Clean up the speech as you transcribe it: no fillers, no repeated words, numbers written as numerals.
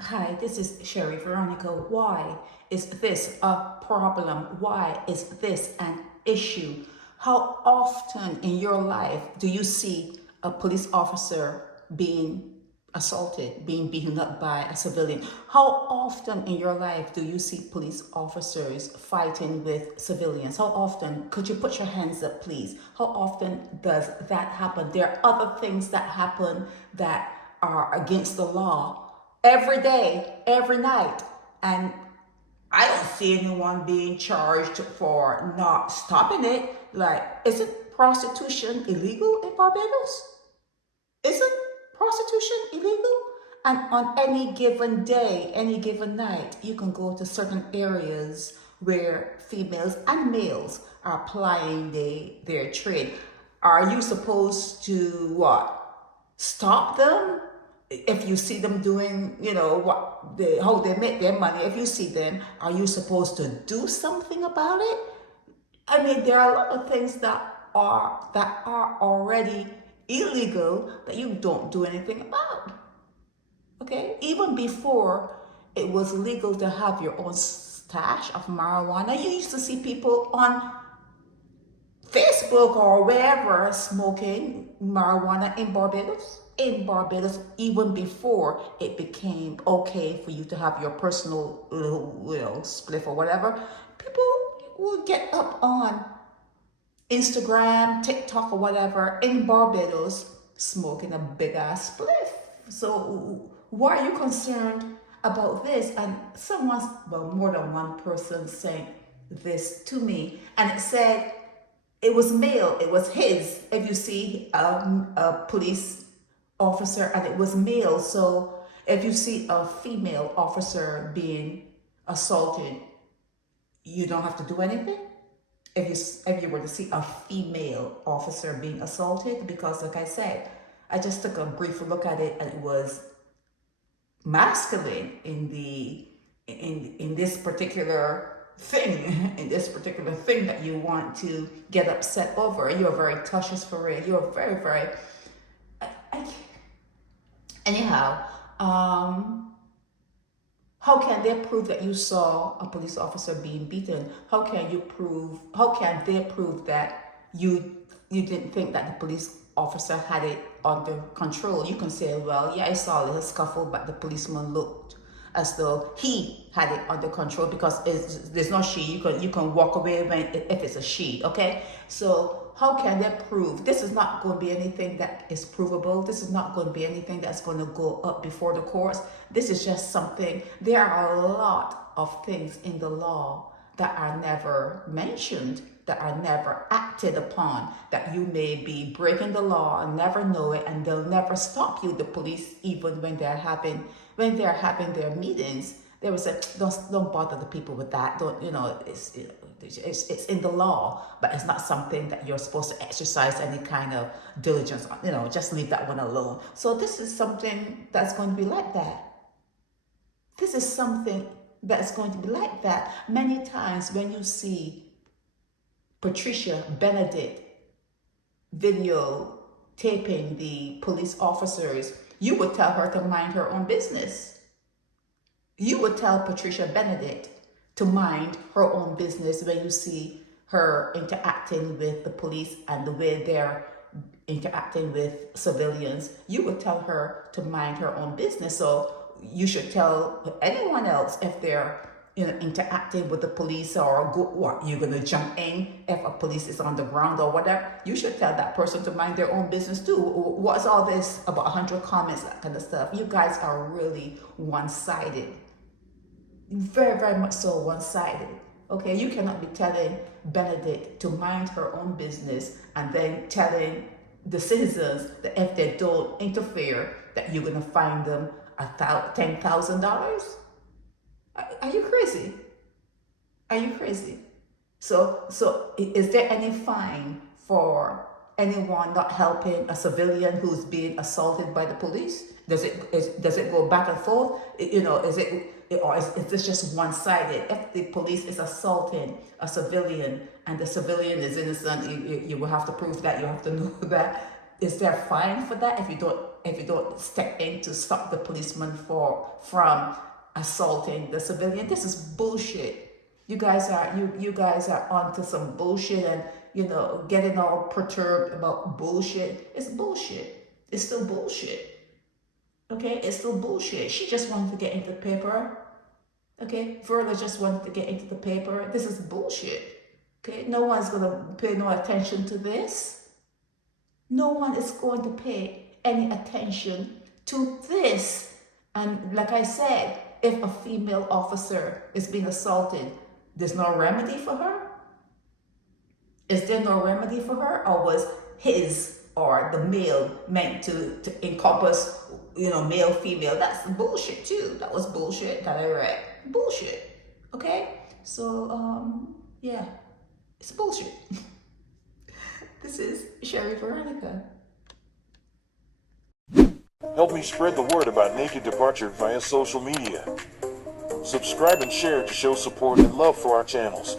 Hi, this is Sherry Veronica. Why is this a problem? Why is this an issue? How often in your life do you see a police officer being assaulted, being beaten up by a civilian? How often in your life do you see police officers fighting with civilians? How often? Could you put your hands up, please? How often does that happen? There are other things that happen that are against the law every day, every night. And I don't see anyone being charged for not stopping it. Like, isn't prostitution illegal in Barbados? Isn't prostitution illegal? And on any given day, any given night, you can go to certain areas where females and males are plying their trade. Are you supposed to what? Stop them? If you see them doing, how they make their money, if you see them, are you supposed to do something about it? I mean, there are a lot of things that are already illegal that you don't do anything about. Okay, even before it was legal to have your own stash of marijuana, you used to see people on Facebook or wherever smoking marijuana in Barbados. In Barbados, even before it became okay for you to have your personal little spliff or whatever, people will get up on Instagram, TikTok, or whatever in Barbados smoking a big ass spliff. So why are you concerned about this? And more than one person saying this to me, and it said it was male, it was his. If you see a police officer and it was male, so if you see a female officer being assaulted, you don't have to do anything. If you were to see a female officer being assaulted, because like I said, I just took a brief look at it and it was masculine in this particular thing, that you want to get upset over. You're very cautious for it. You're very, very. Anyhow, how can they prove that you saw a police officer being beaten? How can they prove that you didn't think that the police officer had it under control? You can say, well, yeah, I saw a little scuffle, but the policeman looked as though he had it under control, because there's no she. You can walk away if it's a she, okay? So how can they prove? This is not going to be anything that is provable. This is not going to be anything that's going to go up before the courts. This is just something. There are a lot of things in the law that are never mentioned, that are never acted upon, that you may be breaking the law and never know it, and they'll never stop you, the police, even when they're having their meetings. They will say, don't bother the people with that. Don't, it's in the law, but it's not something that you're supposed to exercise any kind of diligence on. Just leave that one alone. So this is something that's going to be like that. This is something that's going to be like that. Many times when you see Patricia Benedict video taping the police officers, you would tell her to mind her own business. You would tell Patricia Benedict to mind her own business when you see her interacting with the police and the way they're interacting with civilians. You would tell her to mind her own business. So you should tell anyone else, if they're interacting with the police, or you're going to jump in if a police is on the ground or whatever. You should tell that person to mind their own business too. What's all this about 100 comments, that kind of stuff? You guys are really one-sided. Very, very much so one-sided. Okay, you cannot be telling Benedict to mind her own business and then telling the citizens that if they don't interfere, that you're going to fine them $10,000. Are you crazy? Are you crazy? So is there any fine for anyone not helping a civilian who's being assaulted by the police? Does it go back and forth? Or is this just one-sided? If the police is assaulting a civilian and the civilian is innocent, you will have to prove that. You have to know that is there a fine for that if you don't step in to stop the policeman from assaulting the civilian? This is bullshit. You guys are onto some bullshit and getting all perturbed about bullshit. It's bullshit. It's still bullshit. Okay, it's still bullshit. She just wanted to get into the paper. Okay, Verla just wanted to get into the paper. This is bullshit. Okay, no one's gonna pay no attention to this. No one is going to pay any attention to this. And like I said, if a female officer is being assaulted, there's no remedy for her? Is there no remedy for her? Or was his or the male meant to encompass, male, female? That's bullshit too. That was bullshit that I read. Bullshit. Okay? So, yeah. It's bullshit. This is Sherry Veronica. Help me spread the word about Naked Departure via social media. Subscribe and share to show support and love for our channels.